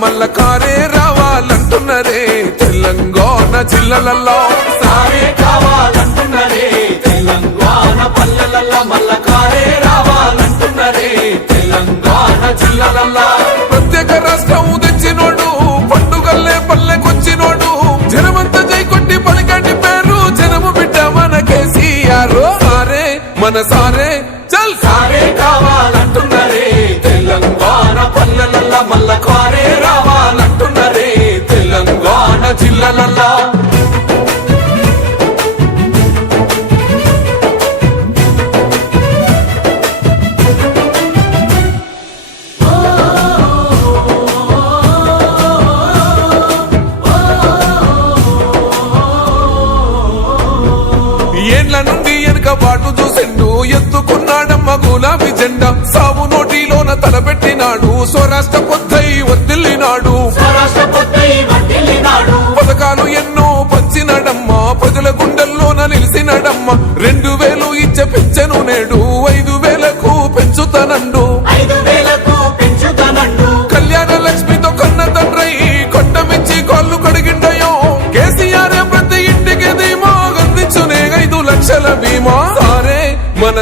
మల్ల కారే రావాలంటున్నరే తెలంగాణ జిల్లాలలో సారే కావాలంటున్నరే తెలంగాణ పల్లెలల్ల మల్ల కారే రావాలంటున్నరే తెలంగాణ జిల్లాలల్ల ప్రత్యేక రాష్ట్రం తెచ్చినోడు పండుగల్లే పల్లెకొచ్చినోడు జనమంతా జై కొట్టి పలికండి పేరు జనము బిడ్డ మన కేసీఆర్ సారే మన సారే చల్ సారే కావాలంటున్నరే తెలంగాణ పల్లెలల్ల మల్ల కారే రావాలంటున్నరే తెలంగాణ జిల్లాలల్ల ఏండ్ల నుండి వెనుక బాటు చూసిండు ఎత్తుకున్నాడమ్మ గులాబీ జెండా సాగు నోటిలోన తలపెట్టినాడు స్వరాష్ట్ర పొద్దై వర్దిల్లినాడు పథకాలు ఎన్నో పంచినాడమ్మ ప్రజల గుండెల్లోన నిలిచినాడమ్మ 2000 ఇచ్చే పెంచెను నేడు 5000కు పెంచుతానండు కళ్యాణ లక్ష్మితో కన్న తండ్రై కొట్టమిచ్చి కాళ్ళు కడిగిండయో కేసీఆర్ ప్రతి ఇంటికి ధీమా అందించునే 5 లక్షల బీమా సారే మన